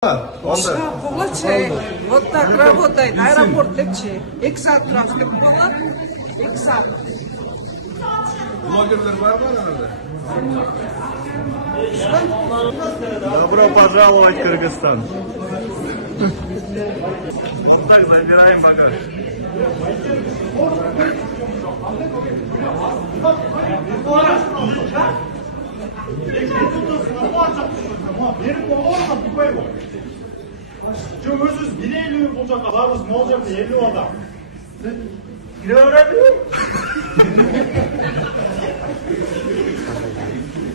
Вот так работает аэропорт Лепчи. 2 saat transport var. 2 saat. Блогерлер var mı arada? Добро пожаловать в Кыргызстан. Так, забираем багаж. Şu özüz bileğliği bulacak varız ne olacak diye 50 adam. Ne öğrendin?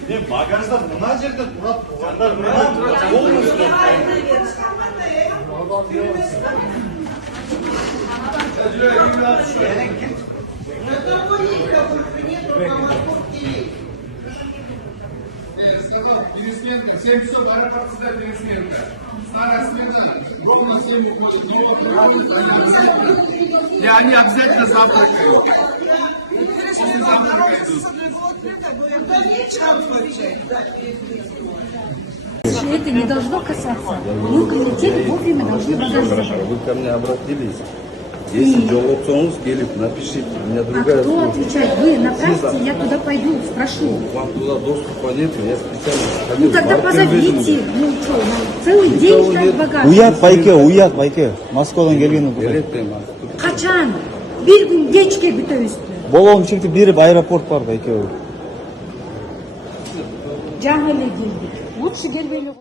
Ne bagajda buna yerde durat tuğanlar buna olmasın. Сказал, пересменка, 7 часов, аэропорт всегда пересменка. Старая смена, ровно 7 уходит, новая проходит, и они обязательно завтракают. После завтрака идут. Это не должно касаться. Мы прилетели вовремя, должны багаж забрать. Вы ко мне обратились. Если жолобцоңуз келип, напишите. У меня А другая кто служба. отвечает? Вы направьте, я туда пойду, спрошу. Вам туда доступа нет, я специально Ну ходил. тогда позовите. Ну что, целый день ждать багаж. Уят байке. Москвадан келген. Качан? Bir gün geç келбитебизби? Болгон чекти берип аэропорт бар байке. Жаңы эле келдик. Лучше келбей эле.